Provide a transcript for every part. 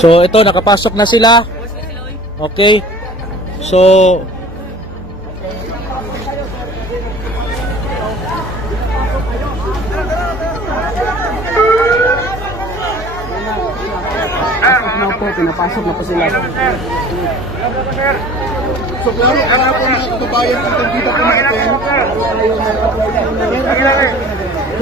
So ito, nakapasok na sila. Okay. So pinapasok na po sila. So klaro, ano po mga kababayan ang tagkita po natin?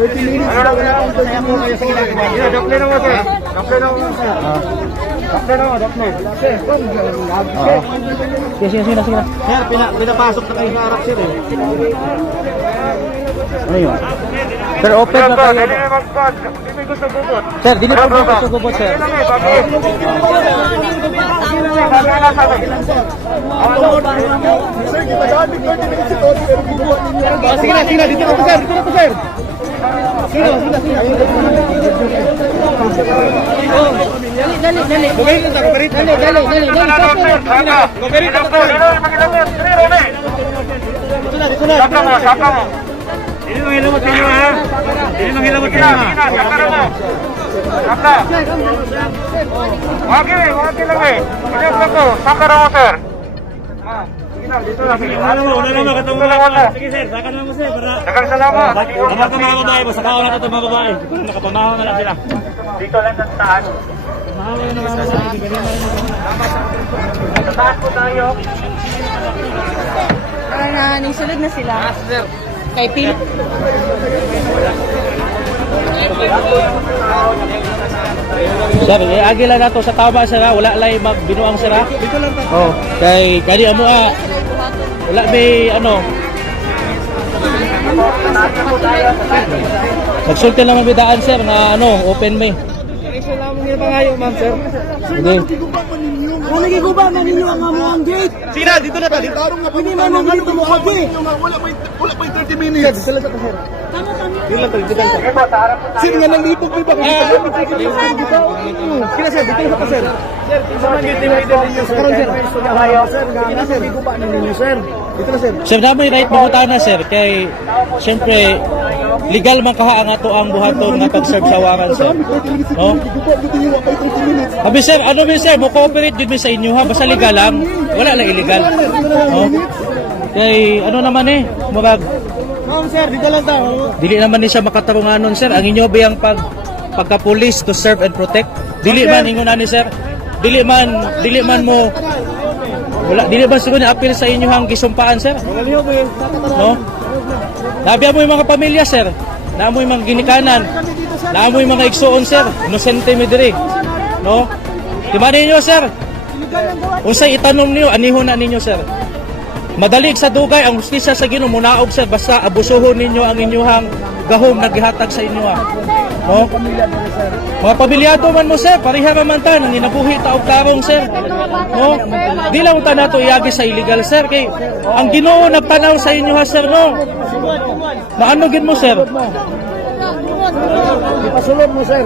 30 minutes na wala pang 30 minutes sa ginagawa. Dokle na mo, sir. Dokle na mo, sir. Dokle na mo, dokle. sige. Sir, pinapasok na kayo sa harap, sir. Ano yun? Sir, open na tayo. Sir, dili pa po gusto gubot, sir. Sir, kita daan, 30 minutes ito, pero ginawa ninyo. Sige na, dito na po, sir. Dito na po, sir. Sige. Dali. Goberit na, goberit. Dali. Goberit na, sir. Dito na. Saka mo. Ini manghilamot sa inyo, ha? Ini manghilamot sa inyo, ha? Saka. Wagi lang, eh. Ilang lang ko. Saka mo, sir. Dito na. Una naman, katong mga. Sige, sir. Saka naman mo, sir. Saka salamat. Dapat mga babae mo. Saka ako natin itong mga babae. Nakapamahaw na lang sila. Dito lang sa taas. Pamahaw na lang mga babae. Sa taas po tayo. Nagsulod na sila. Kay Pil. Sir, agila na to sa tama, sir. Wala lay magbinuang, sir. Oh, kay kani amo wala may ano. Nagsulti lang mabidaan, sir, na ano, open may. Salamat niya pangayo, ma'am, sir. Hindi. Nagiguba man ninyo ang amuang gate. Sina, dito na ta. Tarong nga po, Hindi man nang dito mo kagi. wala pa 30 minutes. Dito lang ta. Sir, nga nalipog may bakit. Kina, sir, dito na pa, sir. Sir, sa man gate divider ninyo, sir. Karon, sir. Sir, nga sir, nagiguba na ninyo, sir. Dito na, sir. Sir, na may right mangutana, sir, kay siyempre legal man kaha ang ato ang buhaton nga pag-serve sa waran, sir. No? Abi sir, ano ba sir, mo cooperate jud mi sa inyo ha, basta legal lang, wala lang illegal. No? Kay ano naman murag Ma'am, sir, dito lang ta. dili naman ni siya makatarunganon, sir. Ang inyo biyang pagka-police to serve and protect. Dili man ingon ani, sir. Dili man mo dili ba siguro ni-appeal sa inyo hang gisumpaan, sir? No? Nabiya mo yung mga pamilya, sir. Naamoy mga ginikanan. Naamoy mga igsuon, sir. Inosente mi diri. No? Di ba ninyo, sir? Unsay itanom niyo, anihon na ninyo, sir. Madalig sa dugay ang hustisya sa Ginoo munaog, sir, basta abusuhon ninyo ang inyong gahom na gihatag sa inyo. No? Mga pamilyado man mo, sir, pareha man ta nang inabuhi ta og tarong, sir. No? Di lang ta nato iagi sa illegal, sir, kay ang Ginoo nagtanaw sa inyo, ha, sir, no? Maano gid mo, sir? Ipasulod mo, sir.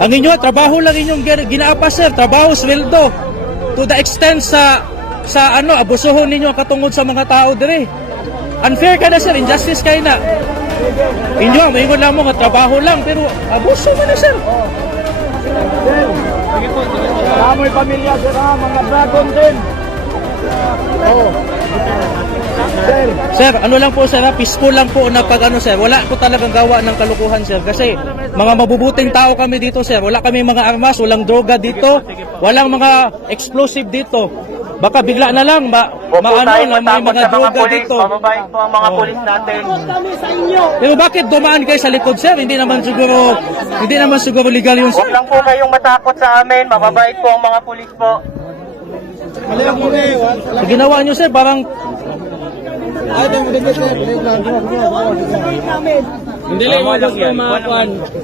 Ang inyo trabaho lang inyong ginaapa, sir, trabaho, sweldo. To the extent sa ano, abusuhon ninyo ang katungod sa mga tao dire. Unfair ka na, sir, injustice kay na. Inyo, maingon lang mo nga trabaho lang, pero abuso man na, sir. Amoy pamilya, sir, ha? Mga dragon din. Sir, ano lang po, sir, ha? Peaceful lang po na pag ano, sir. Wala po talagang gawa ng kalukuhan, sir. Kasi mga mabubuting tao kami dito, sir. Wala kami mga armas, walang droga dito, walang mga explosive dito. Baka bigla na lang maano na may mga droga dito. Bababain po ang mga pulis natin. Pero bakit dumaan kayo sa likod, sir? Hindi naman siguro legal yun, sir. Huwag lang po kayong matakot sa amin. Mababait po ang mga pulis po. Ang ginawa nyo, sir, parang hindi lang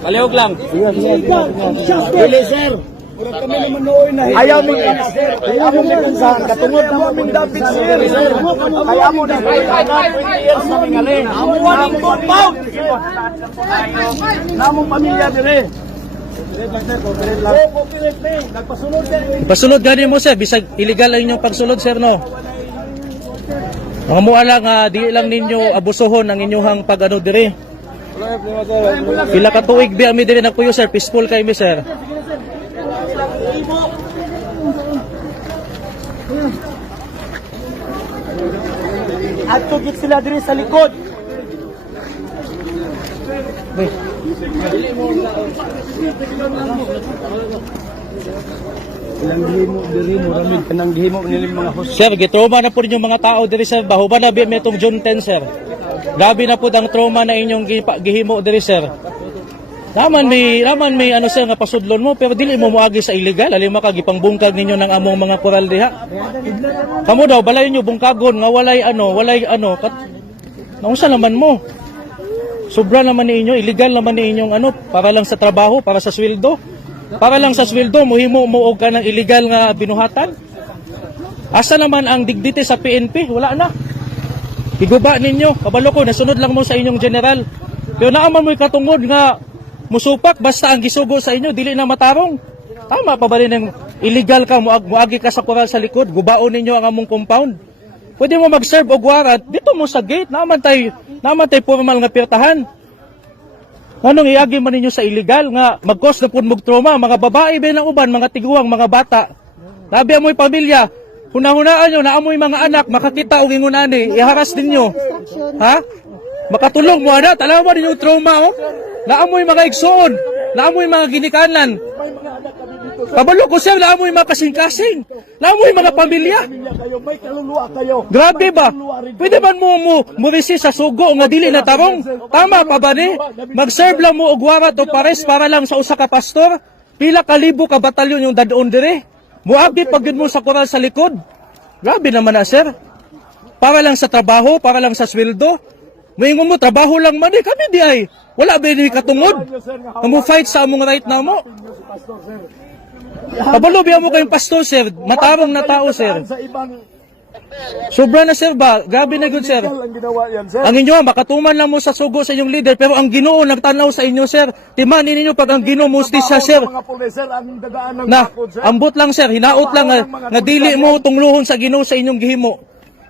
palihog lang. Dili, sir. Ayaw mo sir. Ayaw mo sa katungod na mo ming David, sir. Kaya mo na 20 years na mingali. Amo waning compound. Namong pamilya dire. Pasulod gani mo, sir, bisag illegal lang inyong pagsulod, sir, no? Mga mua lang, di lang ninyo abusuhon ang inyong pag-ano dire. Pila ka tuig biya mi dire nagpuyo, sir, peaceful kay mi, sir. At tugit sila diri sa likod. Pinanghimo diri mo ramid pinanghimo nilang mga host. Sir, gitrauma na po yung mga tao diri sir. Bahuban na may itong June 10 sir. Gabi na po ang trauma na inyong gihimo diri sir. Naman may ano sir nga pasudlon mo pero dili mo moagi sa illegal alima ka gipangbungkag ninyo ng among mga koral diha. Kamo daw balay nyo bungkagon nga walay ano naunsa naman mo. Sobra naman ninyo, illegal naman niinyong ano para lang sa trabaho, para sa sweldo. Para lang sa sweldo mohimo mo og kanang illegal nga binuhatan. Asa naman ang digdite sa PNP? Wala na. Iguba ninyo, kabalo ko nasunod lang mo sa inyong general. Pero naaman mo'y katungod nga musupak basta ang gisugo sa inyo dili na matarong. Tama pa ba rin ang illegal ka muagi ka sa koral sa likod, gubaon ninyo ang among compound. Pwede mo mag-serve og warrant dito mo sa gate, naman tay formal nga pirtahan. Anong iagi man ninyo sa illegal nga mag-cause na pud mog trauma mga babae ben ang uban, mga tiguang, mga bata. Labi amoy pamilya, hunahunaan nyo na amoy mga anak makakita og ingon ani, iharas ninyo. Ha? Makatulong mo ana, talawa ninyo trauma oh. Naamoy mga igsoon, naamoy mga ginikanan. Kabalo ko sir, naamoy mga kasing-kasing, naamoy mga pamilya. May kaluluwa kayo. Grabe ba? Pwede ba mo resist sa sugo nga dili na tarong? Tama pa ba ni? Mag-serve lang mo og warrant o pares para lang sa usa ka pastor? Pila ka libo ka batalyon yung dadon dire? Muabdi pag yun mo sa koral sa likod? Grabe naman na sir. Para lang sa trabaho, para lang sa sweldo. Mayingon mo, trabaho lang man eh. Kami di ay. Wala ba yung katungod? Kamu fight sa among right na mo? Kabalo biya mo kayong pastor sir. Matarong na tao sir. Sa ibang Sobra na sir ba? Grabe na good sir. ang ginawa yan, sir. Ang inyo, makatuman lang mo sa sugo sa inyong leader, pero ang Ginoo nagtanaw sa inyo, sir. Timanin ninyo pag ang Ginoo mustisya, sir. Mga pulis, sir, ang dagaan ng Na, bakod, sir. ambot lang, sir. Hinaot lang nga dili mo tungluhon sa Ginoo sa inyong gihimo.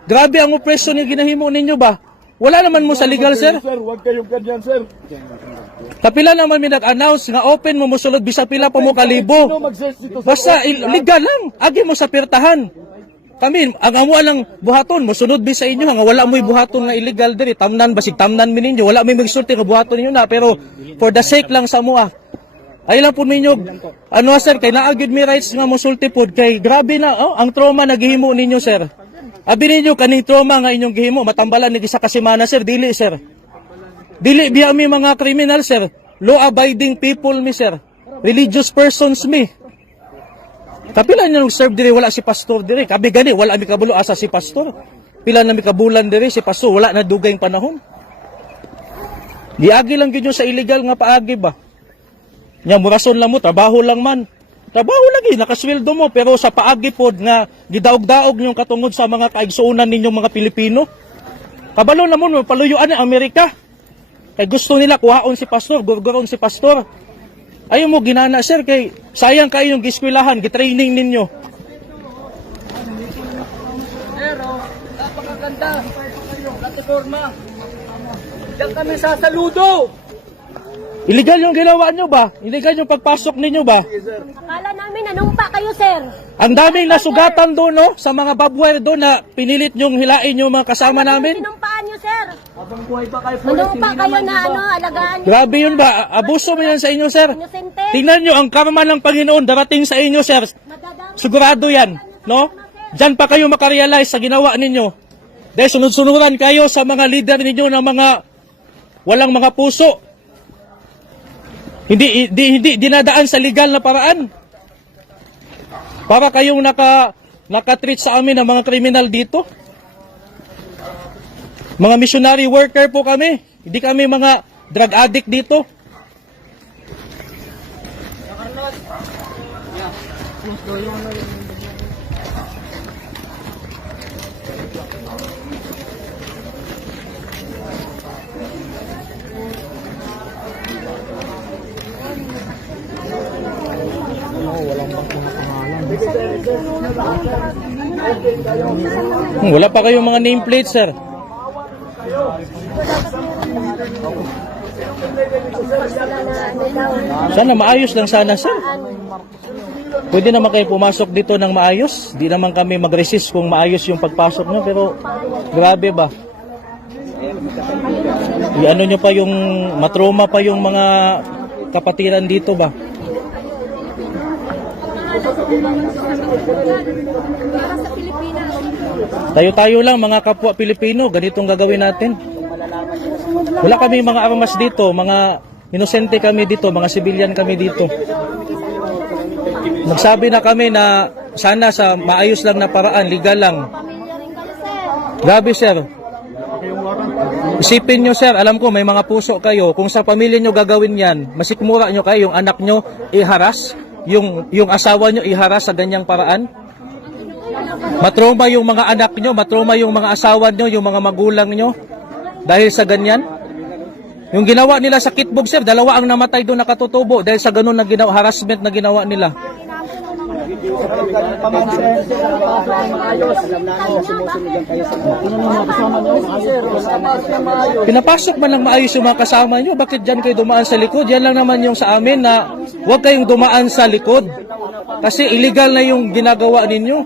Grabe ang opresyon ng ginahimo ninyo ba? Wala naman mo sa legal, sir. Sir, huwag kayong ganyan, sir. Kapila naman may nag-announce nga open mo musulod bisa pila pa mo Sino kalibo. mag-search dito, sir? Basta legal lang. Agi mo sa pirtahan. Kami, ang amo lang buhaton, musunod bi sa inyo nga wala mo'y buhaton nga illegal diri, tamnan basig tamnan mi ninyo, wala may magsulti nga buhaton ninyo na, pero for the sake lang sa mua. Ay lang po ninyo, ano sir, kay naagid mi rights nga musulti pod kay grabe na ang trauma na gihimo ninyo sir. Abi ninyo kaning trauma nga inyong gihimo, matambalan ni isa ka semana sir, dili sir. Dili biya mi mga criminal sir, law abiding people mi sir. Religious persons mi. Kapila niya nung serve dire wala si pastor dire. Kabi gani wala mi kabulo asa si pastor. Pila na mi kabulan dire si pastor wala na dugay panahon. Giagi lang gyud nyo sa illegal nga paagi ba. Nya murason lang mo trabaho lang man. Trabaho lagi nakasweldo mo pero sa paagi pod nga gidaog-daog yung katungod sa mga kaigsuonan ninyong mga Pilipino. Kabalo na mo paluyuan ni Amerika. Kay gusto nila kuhaon si pastor, gurguron si pastor. Ayaw mo ginana sir kay sayang kayo yung giskwelahan, gitraining ninyo. Pero, napakaganda. Plataforma. Diyan kami sasaludo. Illegal yung ginawa nyo ba? Illegal yung pagpasok ninyo ba? Akala namin nanumpa kayo, sir. Ang daming nasugatan doon no, sa mga barbwire doon na pinilit nyong hilain yung mga kasama namin. Sinumpaan nyo, sir. Habang buhay pa kayo, Manumpa kayo na alagaan nyo. Grabe yun ba? Abuso mo yan sa inyo sir. Inosente. Tingnan nyo, ang karma ng Panginoon darating sa inyo sir. Madadang. Sigurado yan, no? Diyan pa kayo makarealize sa ginawa ninyo. Dahil sunod-sunuran kayo sa mga leader ninyo na mga walang mga puso. Hindi dinadaan sa legal na paraan. Para kayong naka-treat sa amin ng mga kriminal dito. Mga missionary worker po kami. Hindi kami mga drug addict dito. Wala pa kayong mga nameplate, sir. Sana maayos lang sana, sir. Pwede naman kayo pumasok dito ng maayos. Di naman kami mag-resist kung maayos yung pagpasok nyo. Pero grabe ba? Ano nyo pa yung matroma pa yung mga kapatiran dito ba? Tayo-tayo lang mga kapwa Pilipino, ganitong gagawin natin. Wala kami mga armas dito, mga inosente kami dito, mga civilian kami dito. Nagsabi na kami na sana sa maayos lang na paraan, legal lang. Grabe sir. Isipin nyo sir, alam ko may mga puso kayo. Kung sa pamilya nyo gagawin yan, masikmura nyo kayo, yung anak nyo iharas, yung asawa nyo iharas sa ganyang paraan. Matroma yung mga anak nyo, matroma yung mga asawa nyo, yung mga magulang nyo. Dahil sa ganyan. Yung ginawa nila sa Kitbog sir, 2 ang namatay doon nakatutubo dahil sa ganun na ginawa, harassment na ginawa nila. Pinapasok man lang maayos yung mga kasama nyo, bakit dyan kayo dumaan sa likod? Yan lang naman yung sa amin na huwag kayong dumaan sa likod. Kasi illegal na yung ginagawa ninyo.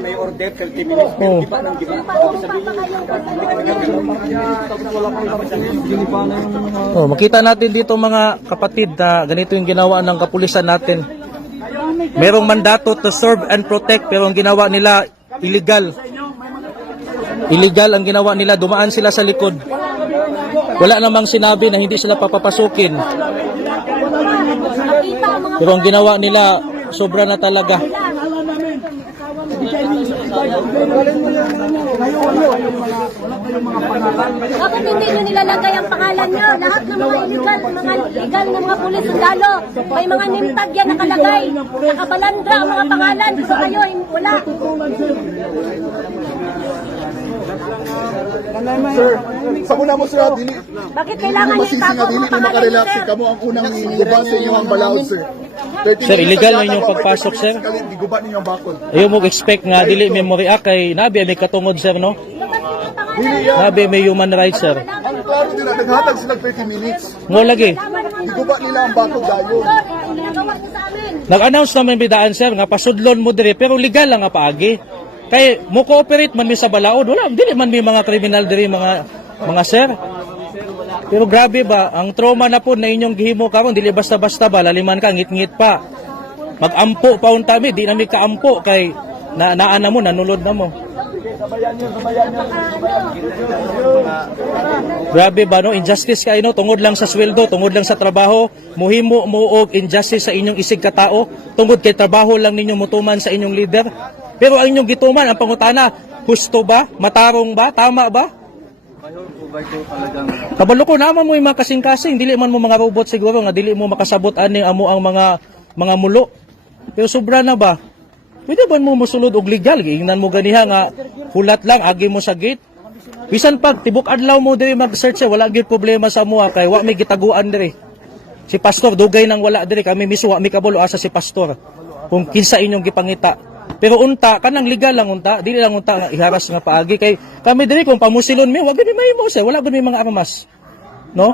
May order 30 minutes. Oh. Oh, makita natin dito mga kapatid na ganito yung ginawa ng kapulisan natin. Merong mandato to serve and protect pero ang ginawa nila illegal. Illegal ang ginawa nila, dumaan sila sa likod. Wala namang sinabi na hindi sila papapasukin. Pero ang ginawa nila sobra na talaga. Bakit hindi nyo nilalagay ang pangalan nyo? Lahat ng mga illegal na mga pulis sundalo. May mga nimtag yan nakalagay. Nakabalandra ang mga pangalan. Pero kayo, wala. Sir, sa una mo sir, dili. Bakit kailangan nyo Masisi itago nga ang dili mga na pangalan nyo, makarelax sir? kamo ang unang guba sa inyo ang balaod sir. 30 Sir, illegal na minutes inyong sa pagpasok, sir. Giguba ninyo ang bakod. Ayaw mo expect nga dili memory act kay nabi may katungod sir no? Dili yan. Nabi may human rights sir. Ang klaro nila, naghatag sila 30 minutes. Ngo lagi. Giguba nila ang bakod dayon. Ang ginagawa nyo sa amin. Nag-announce naman bidaan sir nga pasudlon mo dire pero legal lang nga paagi. Kay mo cooperate man mi sa balaod wala dili man mi mga kriminal dire mga sir. Pero grabe ba ang trauma na po na inyong gihimo karon dili basta-basta ba laliman ka ngit-ngit pa. Mag-ampo pa unta mi di na mi kaampo kay naana mo nanulod na mo. Grabe ba no injustice kay no tungod lang sa sweldo tungod lang sa trabaho muhimo mo og injustice sa inyong isig ka tao tungod kay trabaho lang ninyo mutuman sa inyong leader pero ang inyong gituman ang pangutana husto ba matarong ba tama ba kabalo ko naman mo yung mga kasing-kasing dili man mo mga robot siguro nga dili mo makasabot ani amo ang mga mulo pero sobra na ba pwede ba mo musulod og legal giingnan mo ganiha nga hulat lang agi mo sa gate bisan pag tibok adlaw mo diri mag-search wala gyud problema sa mo kay wa may gitaguan diri si pastor dugay nang wala diri kami miswa mi kabulo asa si pastor kung kinsa inyong gipangita pero unta kanang legal lang unta dili lang unta nga iharas nga paagi kay kami diri kung pamusilon mi wa gyud mahimo sir wala gyud may mga armas no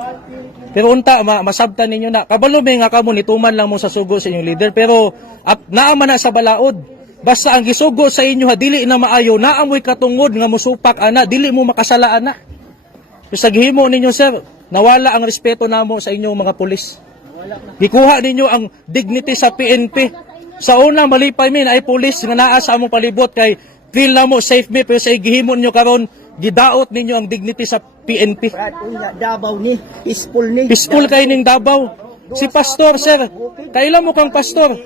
pero unta masabtan ninyo na kabalo may nga kamo nituman lang mo sa sugo sa inyong leader pero naa man na sa balaod basta ang gisugo sa inyo ha dili na maayo naamoy katungod nga musupak ana dili mo makasala ana sa gihimo ninyo sir nawala ang respeto namo sa inyong mga pulis gikuha ninyo ang dignity sa PNP sa una malipay mi na ay pulis nga naa sa among palibot kay feel na mo safe mi pero sa gihimo ninyo karon gidaot ninyo ang dignity sa PNP Davao ni, peaceful peaceful kay ning Davao si pastor sir kailan mo kang pastor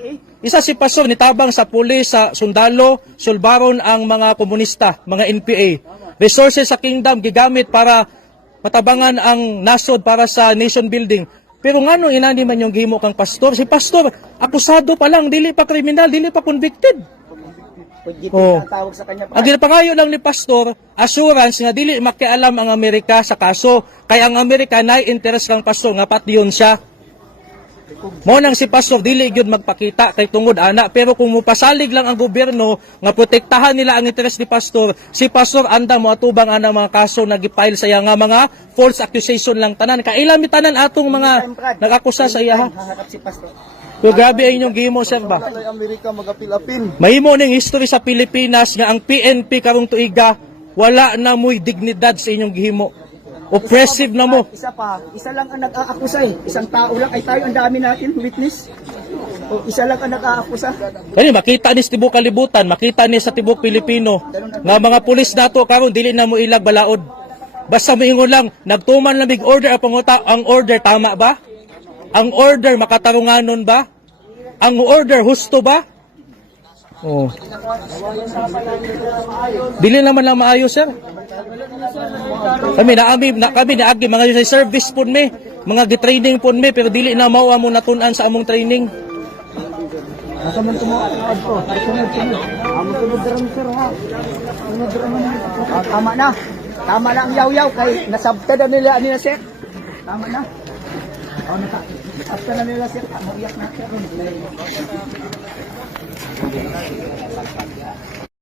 isa si pastor nitabang sa pulis, sa sundalo, sulbaron ang mga komunista, mga NPA. Resources sa kingdom gigamit para matabangan ang nasod para sa nation building. Pero ngano inani man yung gihimo kang pastor? Si pastor, akusado pa lang, dili pa kriminal, dili pa convicted. Oh. tawag sa kanya Ang ginapangayo lang ni pastor, assurance nga dili makialam ang Amerika sa kaso. Kaya ang Amerika na interest kang pastor nga pati yun siya. Mo nang si pastor dili gyud magpakita kay tungod ana, pero kung mupasalig lang ang gobyerno nga protektahan nila ang interes ni pastor, si pastor anda mo atubang ana mga kaso na gipile sa iya nga mga false accusation lang tanan. Kailan mi tanan atong mga nag-akusa sa iya ha. Haharap si Pastor. So grabe ang inyong gihimo sir ba. Kay Amerika magapil-apin. Mahimo ning history sa Pilipinas nga ang PNP karong tuiga wala na mo'y dignidad sa inyong gihimo. Oppressive na mo. Isa lang ang nag-aakusa eh. Isang tao lang ay tayo, ang dami natin, witness. O, isa lang ang nag-aakusa. Kani makita ni sa tibok kalibutan, makita ni sa tibok Pilipino nga mga pulis nato karon dili na mo ilag balaod. Basta moingon lang nagtuman lang big order ang order tama ba? Ang order makatarunganon ba? Ang order husto ba? Oh. Dili naman lang maayo sir. Kami naagi mga sa service pun mi, mga gi-training pun mi pero dili na mao amo natun-an sa among training. Asa man tumuad ko? Sunod. Amo sunod daron sir ha. Sunod daron. Tama na. Tama na ang yaw-yaw kay nasabta na nila ani na sir. Tama na. Oh, nasabta na nila sir. Mo iyak na sir.